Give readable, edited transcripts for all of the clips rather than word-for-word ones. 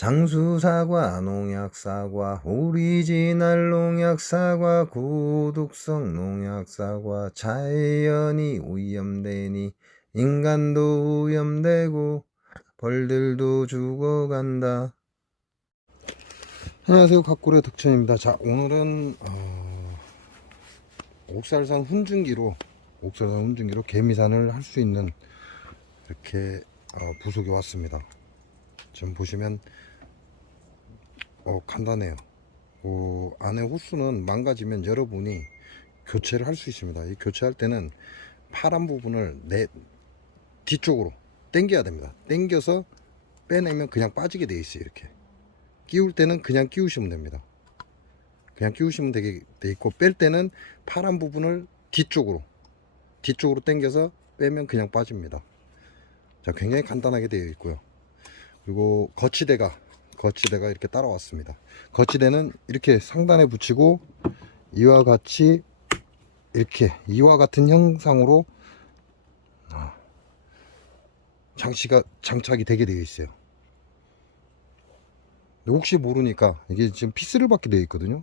장수사과, 농약사과, 오리지널 농약사과, 고독성 농약사과, 자연이 오염되니 인간도 오염되고 벌들도 죽어간다. 안녕하세요, 각골의 덕천입니다. 자, 오늘은 옥살산 훈증기로 개미산을 할 수 있는 이렇게 부속에 왔습니다. 지금 보시면 간단해요. 안에 호스는 망가지면 여러분이 교체를 할 수 있습니다. 이 교체할 때는 파란 부분을 뒤쪽으로 당겨야 됩니다. 당겨서 빼내면 그냥 빠지게 돼 있어요. 이렇게 끼울 때는 그냥 끼우시면 됩니다. 그냥 끼우시면 돼 있고, 뺄 때는 파란 부분을 뒤쪽으로 당겨서 빼면 그냥 빠집니다. 자, 굉장히 간단하게 되어 있고요. 그리고 거치대가 이렇게 따라왔습니다. 거치대는 이렇게 상단에 붙이고 이와 같이 이렇게 이와 같은 형상으로 장착이 되게 되어 있어요. 혹시 모르니까, 이게 지금 피스를 받게 되어 있거든요.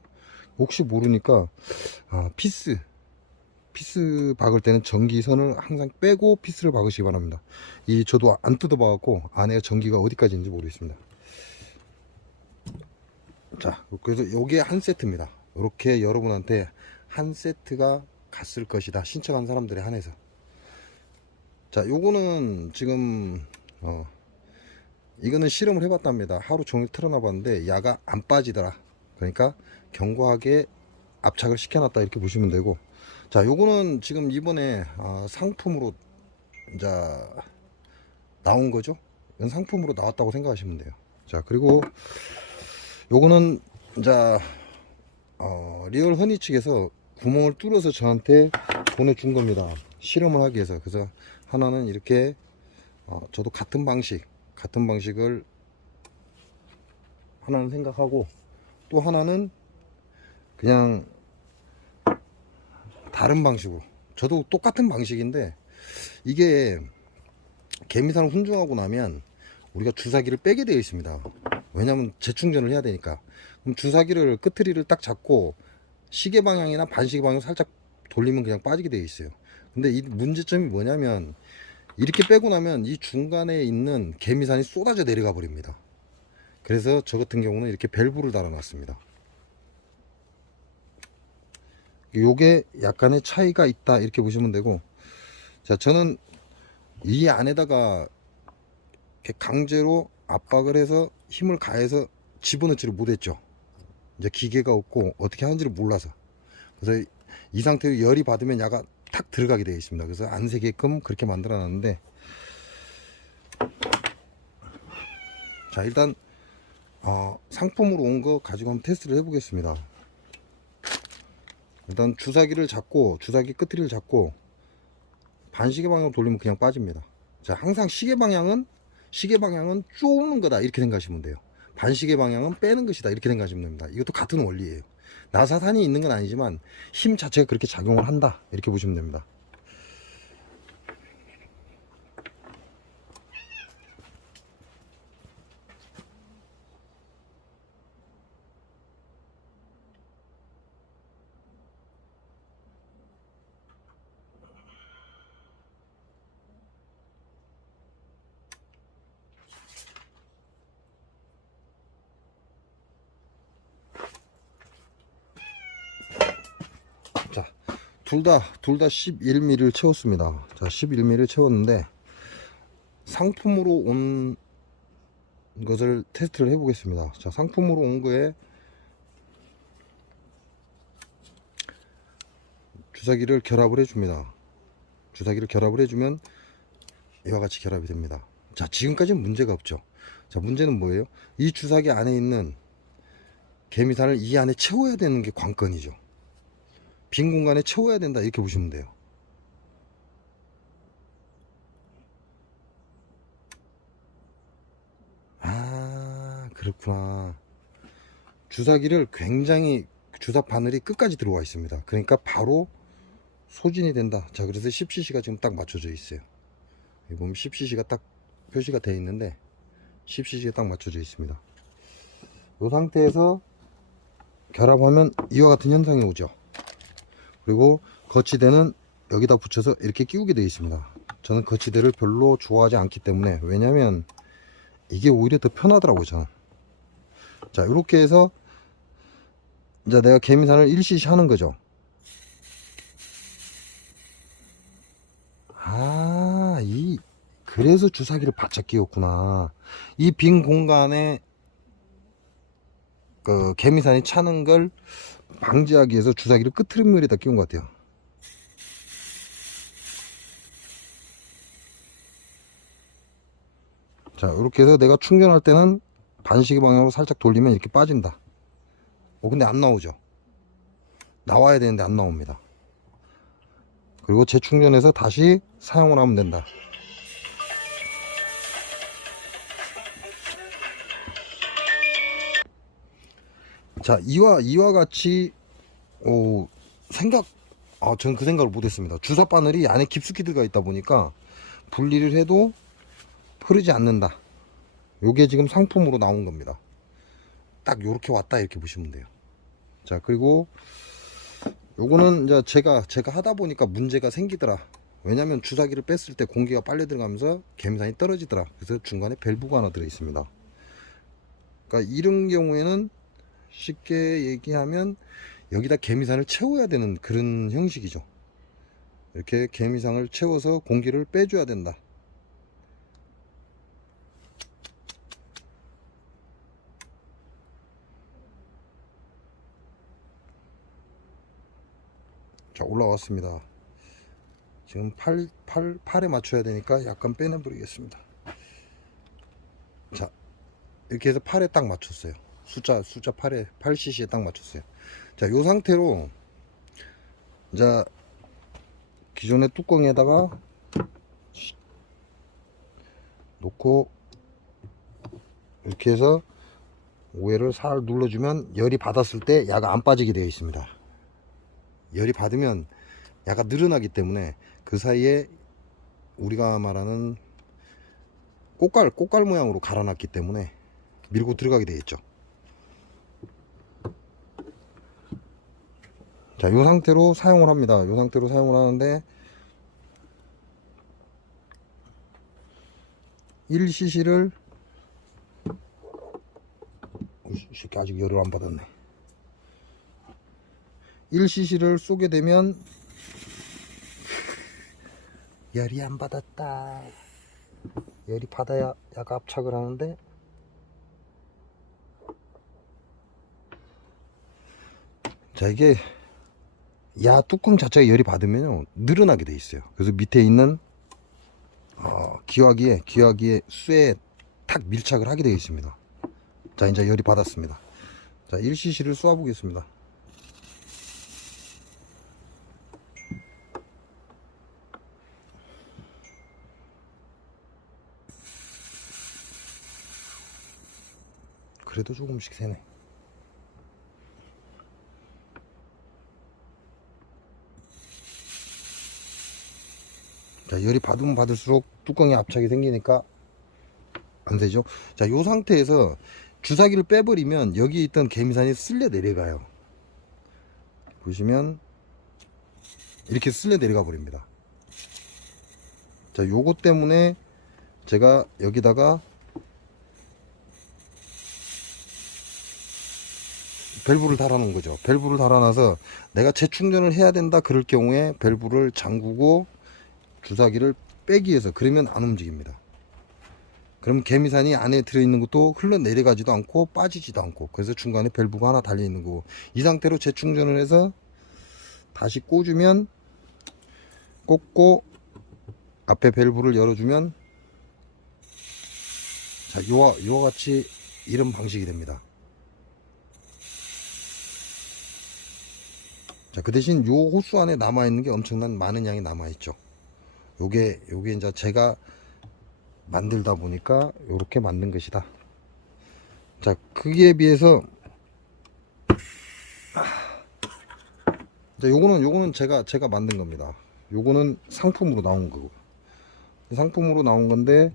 혹시 모르니까 피스 박을 때는 전기선을 항상 빼고 피스를 박으시기 바랍니다. 저도 안 뜯어 봐갖고 안에 전기가 어디까지인지 모르겠습니다. 자, 그래서 요게 한 세트입니다. 이렇게 여러분한테 한 세트가 갔을 것이다, 신청한 사람들에 한해서. 자, 요거는 지금 이거는 실험을 해봤답니다. 하루 종일 틀어놔봤는데 야가 안 빠지더라. 그러니까 견고하게 압착을 시켜놨다, 이렇게 보시면 되고. 자, 요거는 지금 이번에 상품으로 이제 나온 거죠. 이건 상품으로 나왔다고 생각하시면 돼요. 자, 그리고 요거는 이제 리얼 허니 측에서 구멍을 뚫어서 저한테 보내준 겁니다. 실험을 하기 위해서. 그래서 하나는 이렇게 저도 같은 방식을 하나는 생각하고, 또 하나는 그냥 다른 방식으로, 저도 똑같은 방식인데, 이게 개미산을 훈증하고 나면 우리가 주사기를 빼게 되어 있습니다. 왜냐면 재충전을 해야 되니까. 그럼 주사기를 끝트리를 딱 잡고 시계 방향이나 반시계 방향 살짝 돌리면 그냥 빠지게 되어 있어요. 근데 이 문제점이 뭐냐면, 이렇게 빼고 나면 이 중간에 있는 개미산이 쏟아져 내려가 버립니다. 그래서 저 같은 경우는 이렇게 밸브를 달아 놨습니다. 요게 약간의 차이가 있다, 이렇게 보시면 되고. 자, 저는 이 안에다가 이렇게 강제로 압박을 해서 힘을 가해서 집어넣지를 못했죠. 이제 기계가 없고 어떻게 하는지를 몰라서. 그래서 이 상태로 열이 받으면 야가 탁 들어가게 되어 있습니다. 그래서 안 새게끔 그렇게 만들어 놨는데, 자, 일단 상품으로 온 거 가지고 한번 테스트를 해 보겠습니다. 일단 주사기 끝을 잡고 반시계 방향으로 돌리면 그냥 빠집니다. 자, 항상 시계 방향은 쪼는 거다, 이렇게 생각하시면 돼요. 반시계 방향은 빼는 것이다, 이렇게 생각하시면 됩니다. 이것도 같은 원리예요. 나사산이 있는 건 아니지만 힘 자체가 그렇게 작용을 한다, 이렇게 보시면 됩니다. 자, 둘 다 11mm를 채웠습니다. 자, 11mm를 채웠는데 상품으로 온 것을 테스트를 해 보겠습니다. 자, 상품으로 온 거에 주사기를 결합을 해줍니다. 주사기를 결합을 해주면 이와 같이 결합이 됩니다. 자, 지금까지는 문제가 없죠. 자, 문제는 뭐예요? 이 주사기 안에 있는 개미산을 이 안에 채워야 되는 게 관건이죠. 빈 공간에 채워야 된다, 이렇게 보시면 돼요. 그렇구나. 주사기를 굉장히, 주사 바늘이 끝까지 들어와 있습니다. 그러니까 바로 소진이 된다. 자, 그래서 10cc가 지금 딱 맞춰져 있어요. 여기 보면 10cc가 딱 표시가 되어 있는데 10cc가 딱 맞춰져 있습니다. 이 상태에서 결합하면 이와 같은 현상이 오죠. 그리고 거치대는 여기다 붙여서 이렇게 끼우게 되어 있습니다. 저는 거치대를 별로 좋아하지 않기 때문에, 왜냐면 이게 오히려 더 편하더라고요, 저는. 자, 이렇게 해서 이제 내가 개미산을 1cc 하는 거죠. 그래서 주사기를 바짝 끼웠구나. 이 빈 공간에 그 개미산이 차는 걸 방지하기 위해서 주사기를 끄트머리에다 끼운 것 같아요. 자, 이렇게 해서 내가 충전할 때는 반시계 방향으로 살짝 돌리면 이렇게 빠진다. 근데 안 나오죠. 나와야 되는데 안 나옵니다. 그리고 재충전해서 다시 사용을 하면 된다. 자, 이와 같이 저는 그 생각을 못했습니다. 주사 바늘이 안에 깊숙이 들어가 있다 보니까 분리를 해도 흐르지 않는다. 요게 지금 상품으로 나온 겁니다. 딱 요렇게 왔다, 이렇게 보시면 돼요. 자, 그리고 요거는 이제 제가 하다 보니까 문제가 생기더라. 왜냐면 주사기를 뺐을 때 공기가 빨려 들어가면서 개미산이 떨어지더라. 그래서 중간에 밸브가 하나 들어 있습니다. 그러니까 이런 경우에는 쉽게 얘기하면 여기다 개미산을 채워야 되는 그런 형식이죠. 이렇게 개미산을 채워서 공기를 빼줘야 된다. 자, 올라왔습니다. 지금 팔에 맞춰야 되니까 약간 빼내버리겠습니다. 자, 이렇게 해서 팔에 딱 맞췄어요. 숫자 8cc에 딱 맞췄어요. 자, 요 상태로 이제 기존의 뚜껑에다가 놓고 이렇게 해서 오해를 살 눌러주면 열이 받았을 때 야가 안 빠지게 되어 있습니다. 열이 받으면 야가 늘어나기 때문에 그 사이에 우리가 말하는 꽃갈 모양으로 갈아놨기 때문에 밀고 들어가게 되어 있죠. 자, 이 상태로 사용을 합니다. 이 상태로 사용을 하는데 1cc를 쉽게 아직 열을 안 받았네. 1cc를 쏘게 되면 열이 안 받았다. 열이 받아야 야가 압착을 하는데, 자, 이게 야 뚜껑 자체가 열이 받으면 늘어나게 돼 있어요. 그래서 밑에 있는 기화기에 쇠에 탁 밀착을 하게 되어 있습니다. 자, 이제 열이 받았습니다. 자, 1cc를 쏘아 보겠습니다. 그래도 조금씩 새네. 자, 열이 받으면 받을수록 뚜껑에 압착이 생기니까 안 되죠. 자, 요 상태에서 주사기를 빼버리면 여기 있던 개미산이 쓸려 내려가요. 보시면 이렇게 쓸려 내려가 버립니다. 자, 요거 때문에 제가 여기다가 밸브를 달아놓은 거죠. 밸브를 달아놔서 내가 재충전을 해야 된다 그럴 경우에 밸브를 잠그고 주사기를 빼기 위해서, 그러면 안 움직입니다. 그럼 개미산이 안에 들어있는 것도 흘러내려가지도 않고 빠지지도 않고, 그래서 중간에 밸브가 하나 달려있는 거고, 이 상태로 재충전을 해서 다시 꽂으면, 꽂고 앞에 밸브를 열어주면, 자, 요와 같이 이런 방식이 됩니다. 자, 그 대신 요 호수 안에 남아있는 게 엄청난 많은 양이 남아있죠. 요게 이제 제가 만들다 보니까 요렇게 만든 것이다. 자, 그에 비해서 자, 요거는 제가 만든 겁니다. 요거는 상품으로 나온 거고, 상품으로 나온 건데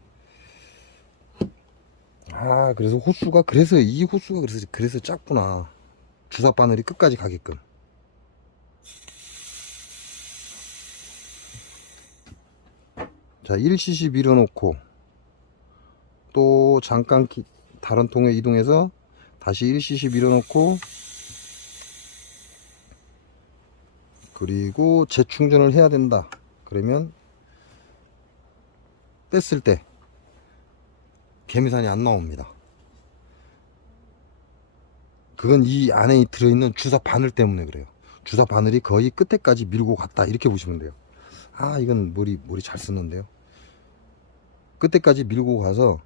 아, 그래서 호수가, 그래서 이 호수가 그래서 작구나. 주사 바늘이 끝까지 가게끔. 자, 1cc 밀어놓고 또 잠깐 다른 통에 이동해서 다시 1cc 밀어놓고, 그리고 재충전을 해야 된다. 그러면 뺐을 때 개미산이 안 나옵니다. 그건 이 안에 들어있는 주사 바늘 때문에 그래요. 주사 바늘이 거의 끝에까지 밀고 갔다, 이렇게 보시면 돼요. 아, 이건 머리 잘 쓰는데요. 끝에까지 밀고 가서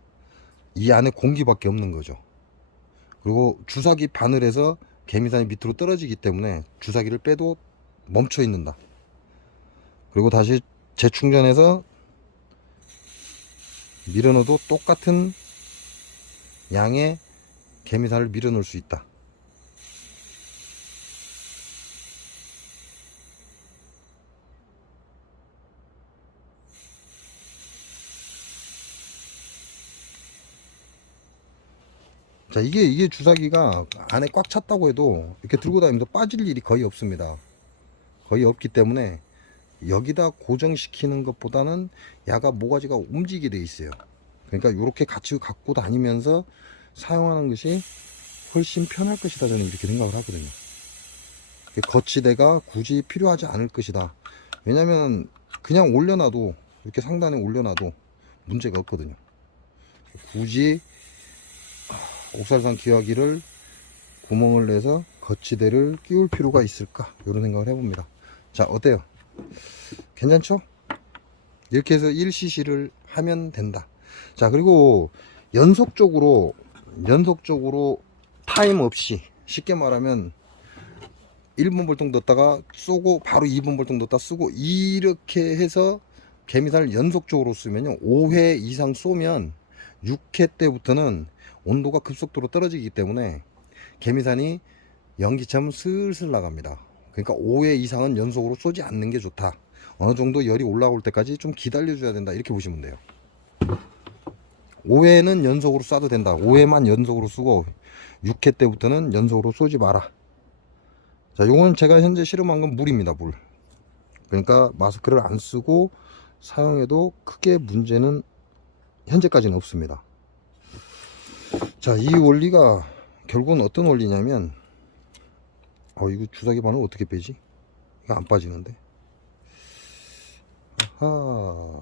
이 안에 공기밖에 없는 거죠. 그리고 주사기 바늘에서 개미산이 밑으로 떨어지기 때문에 주사기를 빼도 멈춰 있는다. 그리고 다시 재충전해서 밀어넣어도 똑같은 양의 개미산을 밀어넣을 수 있다. 자, 이게 주사기가 안에 꽉 찼다고 해도 이렇게 들고 다니면서 빠질 일이 거의 없습니다. 거의 없기 때문에 여기다 고정시키는 것보다는 야가 모가지가 움직이게 돼 있어요. 그러니까 이렇게 같이 갖고 다니면서 사용하는 것이 훨씬 편할 것이다, 저는 이렇게 생각을 하거든요. 거치대가 굳이 필요하지 않을 것이다. 왜냐면 그냥 올려놔도, 이렇게 상단에 올려놔도 문제가 없거든요. 굳이 옥살산 기화기를 구멍을 내서 거치대를 끼울 필요가 있을까, 이런 생각을 해봅니다. 자, 어때요? 괜찮죠? 이렇게 해서 1cc를 하면 된다. 자, 그리고 연속적으로 타임 없이, 쉽게 말하면 1분 볼통 넣었다가 쏘고 바로 2분 볼통 넣었다 쓰고, 이렇게 해서 개미산을 연속적으로 쓰면요, 5회 이상 쏘면 6회 때부터는 온도가 급속도로 떨어지기 때문에 개미산이 연기처럼 슬슬 나갑니다. 그러니까 5회 이상은 연속으로 쏘지 않는 게 좋다. 어느 정도 열이 올라올 때까지 좀 기다려 줘야 된다, 이렇게 보시면 돼요. 5회는 연속으로 쏴도 된다. 5회만 연속으로 쏘고 6회 때부터는 연속으로 쏘지 마라. 자, 요건 제가 현재 실험한 건 물입니다, 물. 그러니까 마스크를 안 쓰고 사용해도 크게 문제는 현재까지는 없습니다. 자, 이 원리가 결국은 어떤 원리냐면, 이거 주사기 바늘 어떻게 빼지? 이거 안 빠지는데. 아하.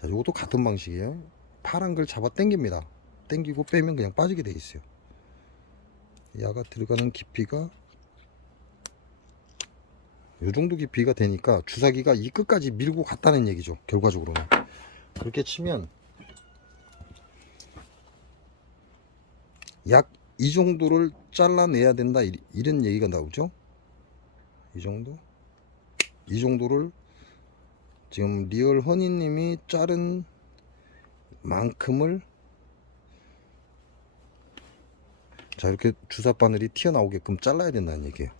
자, 요것도 같은 방식이에요. 파란 걸 잡아 당깁니다. 당기고 빼면 그냥 빠지게 돼 있어요. 야가 들어가는 깊이가 요 정도 깊이가 되니까 주사기가 이 끝까지 밀고 갔다는 얘기죠, 결과적으로는. 그렇게 치면 약 이 정도를 잘라내야 된다, 이런 얘기가 나오죠. 이 정도를 지금 리얼 허니님이 자른 만큼을, 자, 이렇게 주사 바늘이 튀어나오게끔 잘라야 된다는 얘기예요.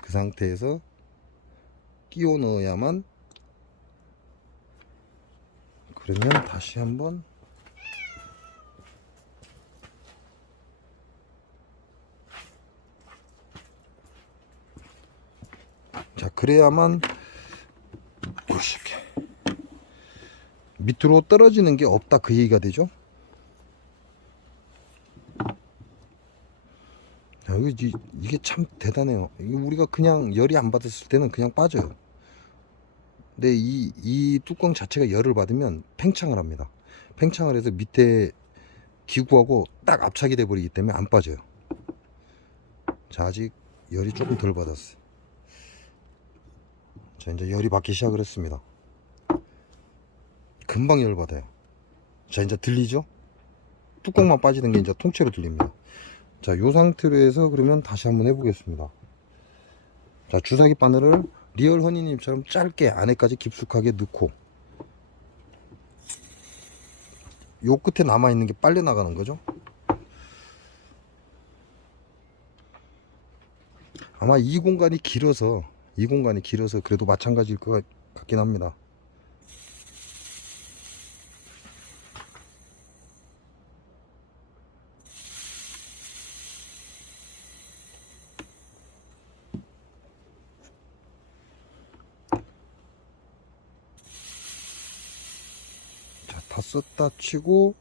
그 상태에서 끼워 넣어야만. 그러면 다시 한번, 자, 그래야만 이렇게 밑으로 떨어지는 게 없다, 그 얘기가 되죠. 자, 이게 참 대단해요. 이게 우리가 그냥 열이 안 받았을 때는 그냥 빠져요. 근데 이 뚜껑 자체가 열을 받으면 팽창을 합니다. 팽창을 해서 밑에 기구하고 딱 압착이 돼 버리기 때문에 안 빠져요. 자, 아직 열이 조금 덜 받았어요. 자, 이제 열이 받기 시작을 했습니다. 금방 열 받아요. 자, 이제 들리죠? 뚜껑만 빠지는 게 이제 통째로 들립니다. 자, 요 상태로 해서 그러면 다시 한번 해보겠습니다. 자, 주사기 바늘을 리얼 허니님처럼 짧게 안에까지 깊숙하게 넣고, 요 끝에 남아있는 게 빨려 나가는 거죠. 아마 이 공간이 길어서 그래도 마찬가지일 것 같긴 합니다. 썼다 치고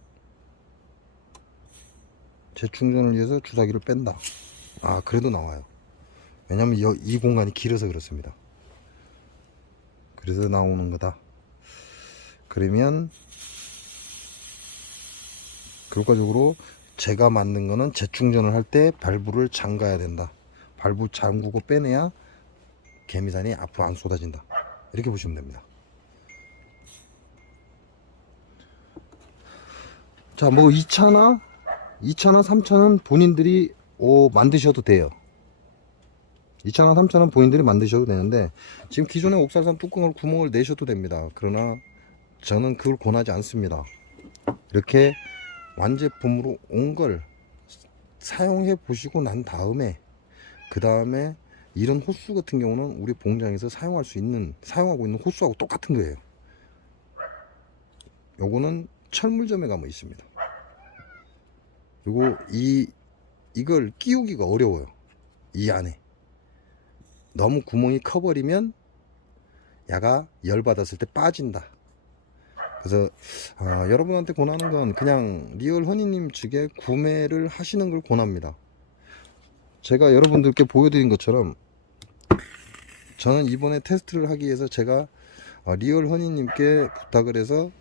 재충전을 위해서 주사기를 뺀다. 아, 그래도 나와요. 왜냐면 이 공간이 길어서 그렇습니다. 그래서 나오는 거다. 그러면 결과적으로 제가 만든 거는 재충전을 할 때 발부를 잠가야 된다. 발부 잠그고 빼내야 개미산이 앞으로 안 쏟아진다. 이렇게 보시면 됩니다. 자, 뭐 2차나 3차는 본인들이 만드셔도 돼요. 2차나 3차는 본인들이 만드셔도 되는데, 지금 기존의 옥살산 뚜껑을 구멍을 내셔도 됩니다. 그러나 저는 그걸 권하지 않습니다. 이렇게 완제품으로 온 걸 사용해 보시고 난 다음에, 그 다음에 이런 호수 같은 경우는 우리 봉장에서 사용하고 있는 호수하고 똑같은 거예요. 요거는 철물점에 가면 있습니다. 그리고 이걸 끼우기가 어려워요. 이 안에 너무 구멍이 커버리면 야가 열받았을 때 빠진다. 그래서 여러분한테 권하는 건 그냥 리얼 허니님 측에 구매를 하시는 걸 권합니다. 제가 여러분들께 보여드린 것처럼 저는 이번에 테스트를 하기 위해서 제가 리얼 허니님께 부탁을 해서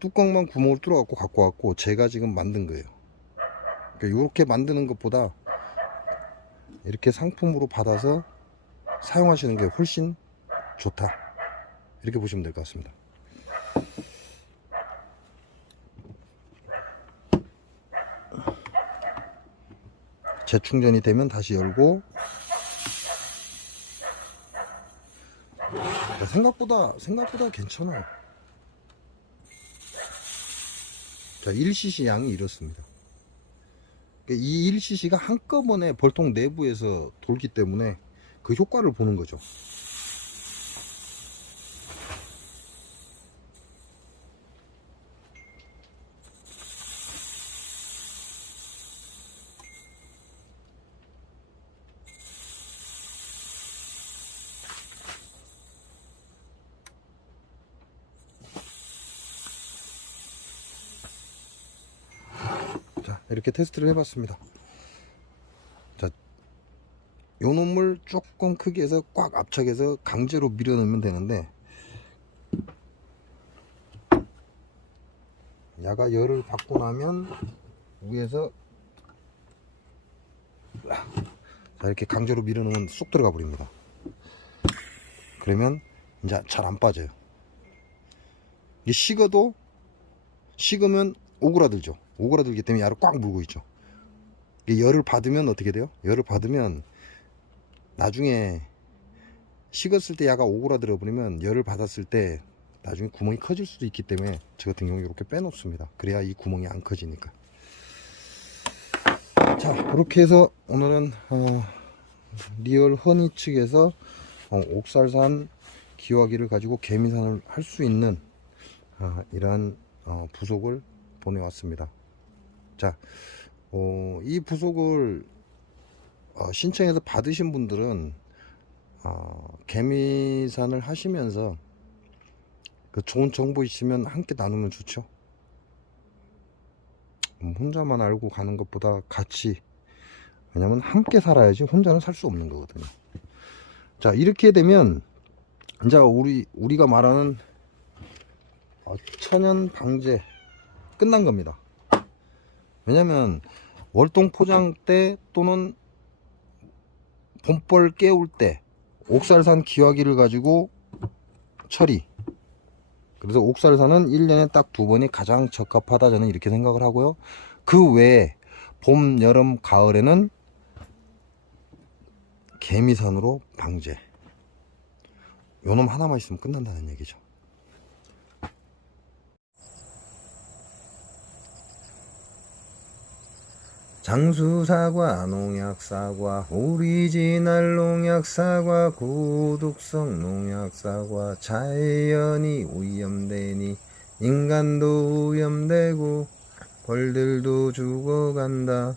뚜껑만 구멍을 뚫어 갖고 왔고 제가 지금 만든 거예요. 그러니까 이렇게 만드는 것보다 이렇게 상품으로 받아서 사용하시는 게 훨씬 좋다. 이렇게 보시면 될 것 같습니다. 재충전이 되면 다시 열고, 생각보다 괜찮아요. 자, 1cc 양이 이렇습니다. 이 1cc가 한꺼번에 벌통 내부에서 돌기 때문에 그 효과를 보는 거죠. 자, 이렇게 테스트를 해봤습니다. 자, 요 놈을 조금 크게 해서 꽉 압착해서 강제로 밀어넣으면 되는데, 야가 열을 받고 나면 위에서 자, 이렇게 강제로 밀어넣으면 쏙 들어가 버립니다. 그러면 이제 잘 안 빠져요. 이게 식으면 오그라들죠. 오그라들기 때문에 야를 꽉 물고 있죠. 이게 열을 받으면 어떻게 돼요? 열을 받으면 나중에 식었을 때 야가 오그라들어 버리면 열을 받았을 때 나중에 구멍이 커질 수도 있기 때문에 저 같은 경우에 이렇게 빼놓습니다. 그래야 이 구멍이 안 커지니까. 자, 이렇게 해서 오늘은 리얼 허니 측에서 옥살산 기화기를 가지고 개미산을 할 수 있는 이러한 부속을 보내왔습니다. 자, 이 부속을 신청해서 받으신 분들은 개미산을 하시면서 그 좋은 정보 있으면 함께 나누면 좋죠. 혼자만 알고 가는 것보다 같이, 왜냐면 함께 살아야지 혼자는 살 수 없는 거거든요. 자, 이렇게 되면 이제 우리가 말하는 천연 방제 끝난 겁니다. 왜냐면 월동 포장 때 또는 봄벌 깨울 때 옥살산 기화기를 가지고 처리, 그래서 옥살산은 1년에 딱 2번이 가장 적합하다, 저는 이렇게 생각을 하고요. 그 외에 봄, 여름, 가을에는 개미산으로 방제, 요놈 하나만 있으면 끝난다는 얘기죠. 장수사과, 농약사과, 오리지널 농약사과, 고독성 농약사과, 자연이 오염되니 인간도 오염되고 벌들도 죽어간다.